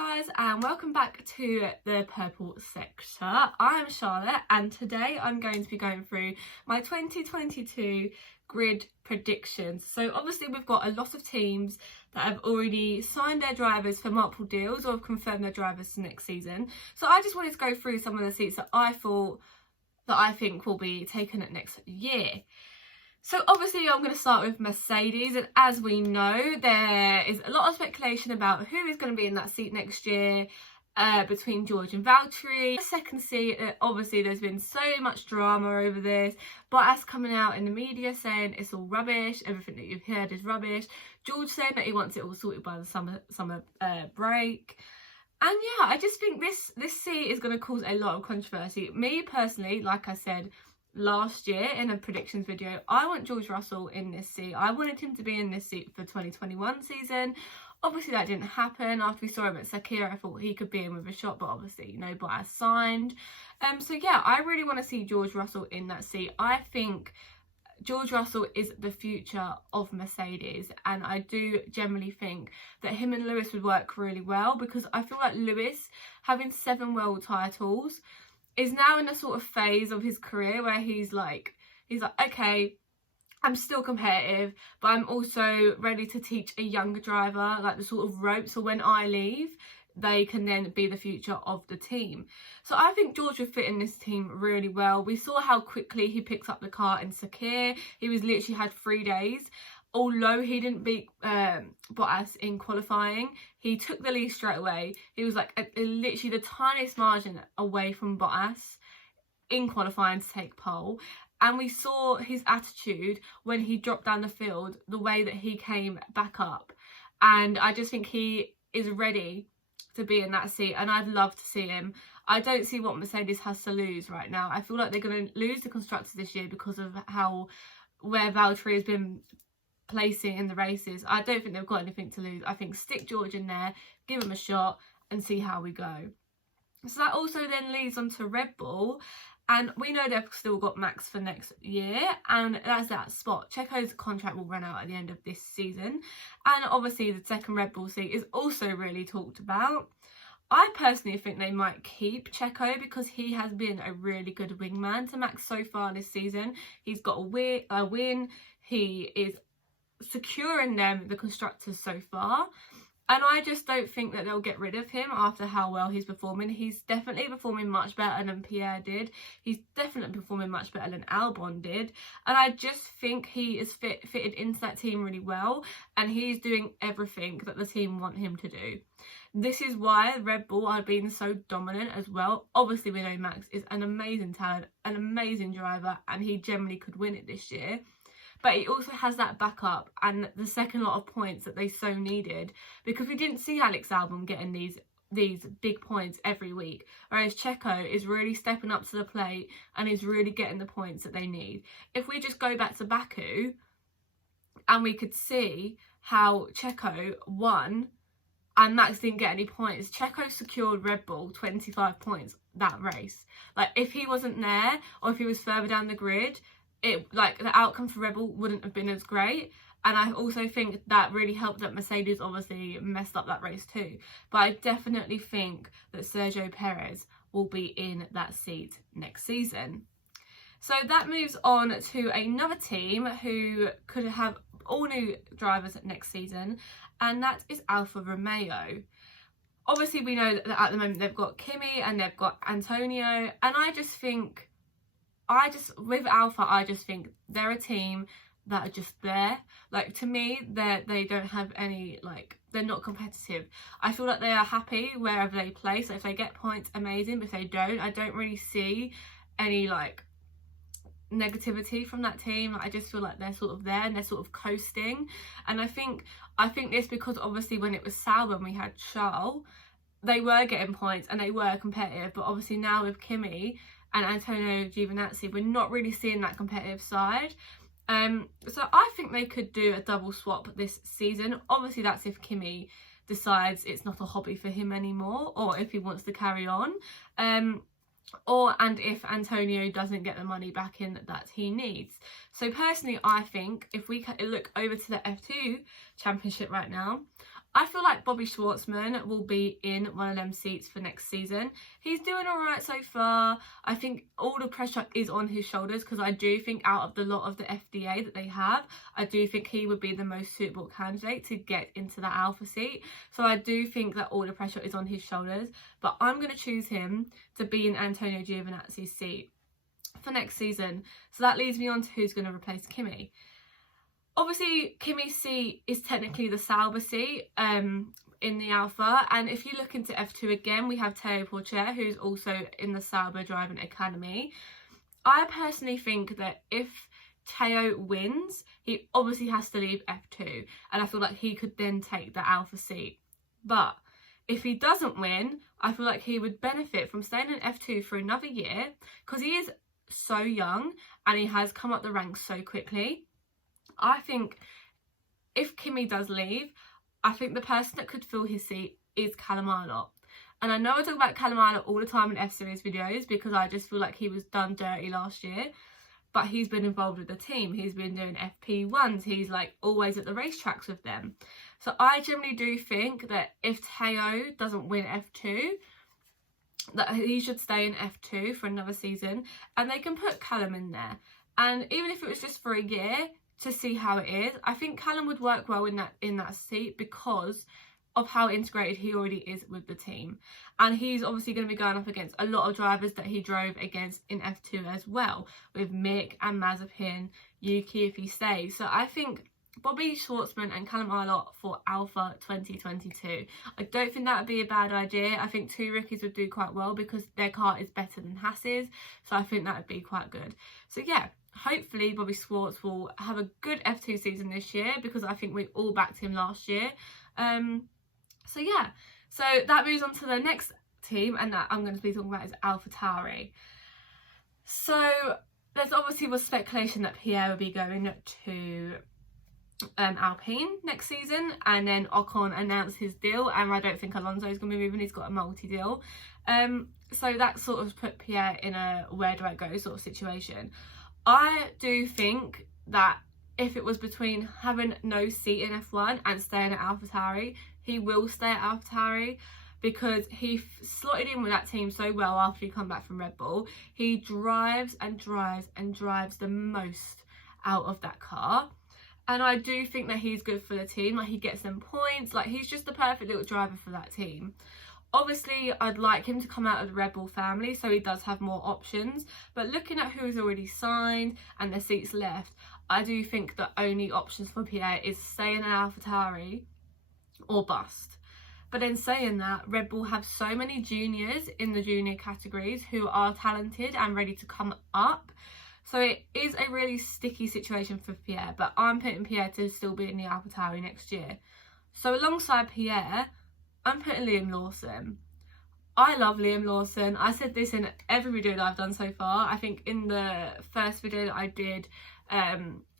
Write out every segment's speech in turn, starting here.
Hi guys, and welcome back to the purple sector. I'm Charlotte and today I'm going to be going through my 2022 grid predictions. So obviously we've got a lot of teams that have already signed their drivers for multiple deals or have confirmed their drivers for next season. So I just wanted to go through some of the seats that I think will be taken at next year. So obviously I'm going to start with Mercedes, and as we know there is a lot of speculation about who is going to be in that seat next year between George and Valtteri. The second seat, obviously there's been so much drama over this, Bottas coming out in the media saying it's all rubbish, everything that you've heard is rubbish. George saying that he wants it all sorted by the summer break. And yeah, I just think this seat is going to cause a lot of controversy. Me personally, like I said last year in a predictions video, I want George Russell in this seat. I wanted him to be in this seat for 2021 season. Obviously that didn't happen. After we saw him at Sakira, I thought he could be in with a shot, but obviously, you know, Bottas signed. So yeah, I really want to see George Russell in that seat. I think George Russell is the future of Mercedes, and I do generally think that him and Lewis would work really well, because I feel like Lewis, having 7 world titles, is now in a sort of phase of his career where he's like, okay, I'm still competitive, but I'm also ready to teach a younger driver like the sort of ropes, so when I leave, they can then be the future of the team. So I think George would fit in this team really well. We saw how quickly he picks up the car in Sakir. He was literally had 3 days. Although he didn't beat Bottas in qualifying, he took the lead straight away. He was like literally the tiniest margin away from Bottas in qualifying to take pole. And we saw his attitude when he dropped down the field, the way that he came back up. And I just think he is ready to be in that seat, and I'd love to see him. I don't see what Mercedes has to lose right now. I feel like they're going to lose the constructors this year because of where Valtteri has been placing in the races. I don't think they've got anything to lose. I think stick George in there, give him a shot and see how we go. So that also then leads on to Red Bull, and we know they've still got Max for next year, and that's that spot. Checo's contract will run out at the end of this season, and obviously the second Red Bull seat is also really talked about. I personally think they might keep Checo because he has been a really good wingman to Max so far this season. He's got a win. He is securing them, the constructors, so far, and I just don't think that they'll get rid of him after how well he's performing. He's definitely performing much better than Pierre did. He's definitely performing much better than Albon did, and I just think he is fitted into that team really well, and he's doing everything that the team want him to do. This is why Red Bull are being so dominant as well. Obviously we know Max is an amazing talent, an amazing driver, and he generally could win it this year. But he also has that backup and the second lot of points that they so needed, because we didn't see Alex Albon getting these big points every week, whereas Checo is really stepping up to the plate and is really getting the points that they need. If we just go back to Baku and we could see how Checo won and Max didn't get any points, Checo secured Red Bull 25 points that race. Like, if he wasn't there or if he was further down the grid, the outcome for Red Bull wouldn't have been as great. And I also think that really helped that Mercedes obviously messed up that race too. But I definitely think that Sergio Perez will be in that seat next season. So that moves on to another team who could have all new drivers next season, and that is Alfa Romeo. Obviously we know that at the moment they've got Kimi and they've got Antonio, and with Alfa, I just think they're a team that are just there. Like, to me, they don't have any, like, they're not competitive. I feel like they are happy wherever they play. So if they get points, amazing. But if they don't, I don't really see any, like, negativity from that team. I just feel like they're sort of there and they're sort of coasting. And I think this because obviously when it was Sauber and we had Charles, they were getting points and they were competitive. But obviously now with Kimi and Antonio Giovinazzi, we're not really seeing that competitive side. So I think they could do a double swap this season. Obviously that's if Kimi decides it's not a hobby for him anymore, or if he wants to carry on, and if Antonio doesn't get the money back in that he needs. So personally I think if we look over to the F2 championship right now, I feel like Bobby Schwartzman will be in one of them seats for next season. He's doing alright so far. I think all the pressure is on his shoulders, because I do think out of the lot of the FDA that they have, I do think he would be the most suitable candidate to get into that Alfa seat. So I do think that all the pressure is on his shoulders, but I'm going to choose him to be in Antonio Giovinazzi's seat for next season. So that leads me on to who's going to replace Kimi. Obviously, Kimi's seat is technically the Sauber seat in the Alfa, and if you look into F2 again, we have Teo Porcher, who's also in the Sauber Driving Academy. I personally think that if Teo wins, he obviously has to leave F2, and I feel like he could then take the Alfa seat. But if he doesn't win, I feel like he would benefit from staying in F2 for another year, because he is so young and he has come up the ranks so quickly. I think if Kimi does leave, I think the person that could fill his seat is Callum Ilott. And I know I talk about Callum Ilott all the time in F-Series videos, because I just feel like he was done dirty last year. But he's been involved with the team. He's been doing FP1s. He's like always at the racetracks with them. So I generally do think that if Teo doesn't win F2, that he should stay in F2 for another season. And they can put Callum in there. And even if it was just for a year, to see how it is, I think Callum would work well in that seat, because of how integrated he already is with the team. And he's obviously going to be going up against a lot of drivers that he drove against in F2 as well, with Mick and Mazepin, Yuki if he stays. So I think Bobby Schwartzman and Callum Ilott for Alfa 2022. I don't think that would be a bad idea. I think two rookies would do quite well, because their car is better than Haas's. So I think that would be quite good. So yeah, hopefully Bobby Schwartz will have a good F2 season this year, because I think we all backed him last year. So yeah, so that moves on to the next team, and that I'm going to be talking about is Alfortari. So there's obviously was speculation that Pierre would be going to Alpine next season, and then Ocon announced his deal, and I don't think Alonso is going to be moving. He's got a multi-deal. So that sort of put Pierre in a where do I go sort of situation. I do think that if it was between having no seat in F1 and staying at Alfortari, he will stay at Alfortari, because he slotted in with that team so well after he come back from Red Bull. He drives and drives and drives the most out of that car. And I do think that he's good for the team. Like, he gets them points. Like, he's just the perfect little driver for that team. Obviously, I'd like him to come out of the Red Bull family, so he does have more options. But looking at who's already signed and the seats left, I do think the only options for Pierre is staying at Alfortari or bust. But then saying that, Red Bull have so many juniors in the junior categories who are talented and ready to come up. So it is a really sticky situation for Pierre, but I'm putting Pierre to still be in the Alfortari next year. So alongside Pierre, I'm putting Liam Lawson. I love Liam Lawson. I said this in every video that I've done so far. I think in the first video that I did,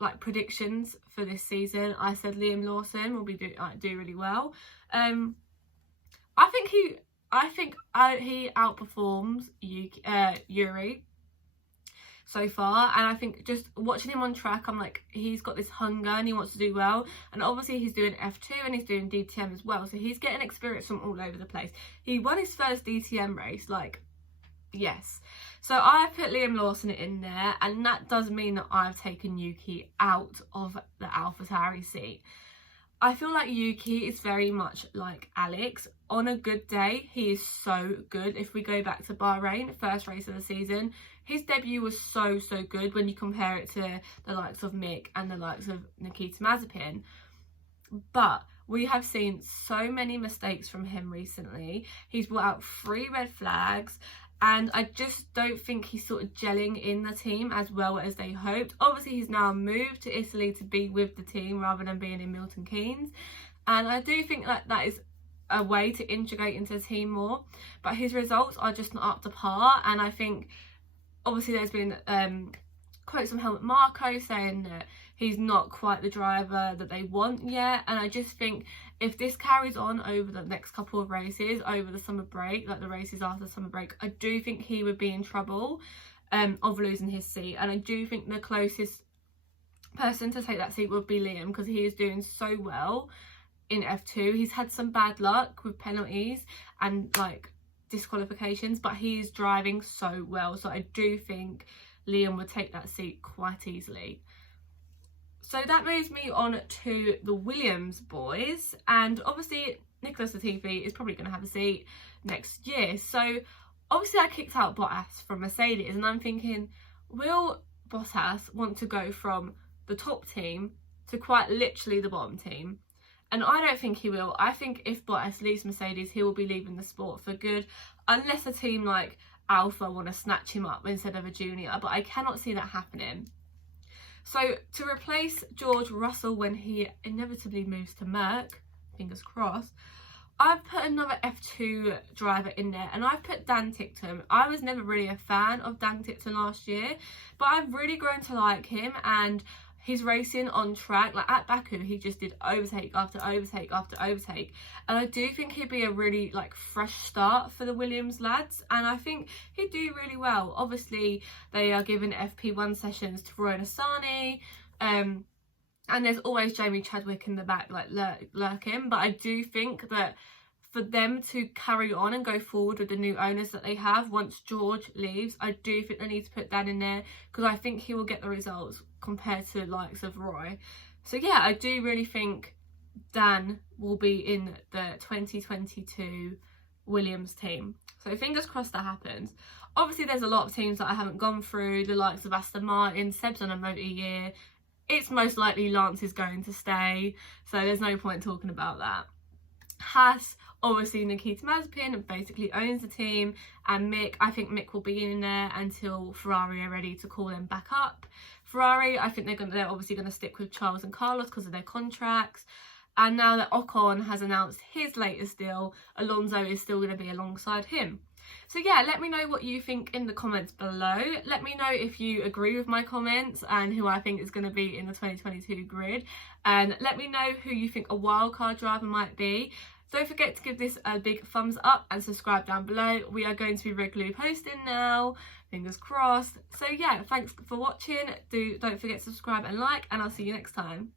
like predictions for this season, I said Liam Lawson will be do really well. I think he outperforms Yuri so far, and I think just watching him on track, I'm like, he's got this hunger and he wants to do well. And obviously he's doing F2 and he's doing DTM as well, so he's getting experience from all over the place. He won his first DTM race, like, yes. So I put Liam Lawson in there, and that does mean that I've taken Yuki out of the Alfortari seat. I feel like Yuki is very much like Alex. On a good day, he is so good. If we go back to Bahrain, first race of the season, his debut was so good when you compare it to the likes of Mick and the likes of Nikita Mazepin. But we have seen so many mistakes from him recently. He's brought out 3 red flags, and I just don't think he's sort of gelling in the team as well as they hoped. Obviously, he's now moved to Italy to be with the team rather than being in Milton Keynes. And I do think that is a way to integrate into the team more. But his results are just not up to par. And I think, obviously, there's been quotes from Helmut Marko saying that he's not quite the driver that they want yet. And I just think if this carries on over the next couple of races, over the summer break, like the races after the summer break, I do think he would be in trouble of losing his seat. And I do think the closest person to take that seat would be Liam, because he is doing so well in F2. He's had some bad luck with penalties and like disqualifications, but he's driving so well, so I do think Liam would take that seat quite easily. So that moves me on to the Williams boys, and obviously Nicholas Latifi is probably going to have a seat next year. So obviously I kicked out Bottas from Mercedes, and I'm thinking, will Bottas want to go from the top team to quite literally the bottom team? And I don't think he will. I think if Bottas leaves Mercedes, he will be leaving the sport for good, unless a team like Alfa want to snatch him up instead of a junior, but I cannot see that happening. So to replace George Russell when he inevitably moves to Merc, fingers crossed, I've put another F2 driver in there, and I've put Dan Ticktum. I was never really a fan of Dan Ticktum last year, but I've really grown to like him, and his racing on track, like at Baku, he just did overtake after overtake after overtake, and I do think he'd be a really like fresh start for the Williams lads, and I think he'd do really well. Obviously they are giving FP1 sessions to Roy Asani, and there's always Jamie Chadwick in the back like lurking, but I do think that for them to carry on and go forward with the new owners that they have once George leaves, I do think they need to put Dan in there, because I think he will get the results compared to the likes of Roy. So yeah, I do really think Dan will be in the 2022 Williams team. So fingers crossed that happens. Obviously there's a lot of teams that I haven't gone through, the likes of Aston Martin. Seb's on a motor year. It's most likely Lance is going to stay, so there's no point talking about that. Haas, obviously Nikita Mazepin basically owns the team, and Mick, I think Mick will be in there until Ferrari are ready to call them back up. Ferrari, I think they're obviously going to stick with Charles and Carlos because of their contracts, and now that Ocon has announced his latest deal, Alonso is still going to be alongside him. So yeah, let me know what you think in the comments below. Let me know if you agree with my comments and who I think is going to be in the 2022 grid, and let me know who you think a wildcard driver might be. Don't forget to give this a big thumbs up and subscribe down below. We are going to be regularly posting now, fingers crossed. So yeah, thanks for watching. Don't forget to subscribe and like, and I'll see you next time.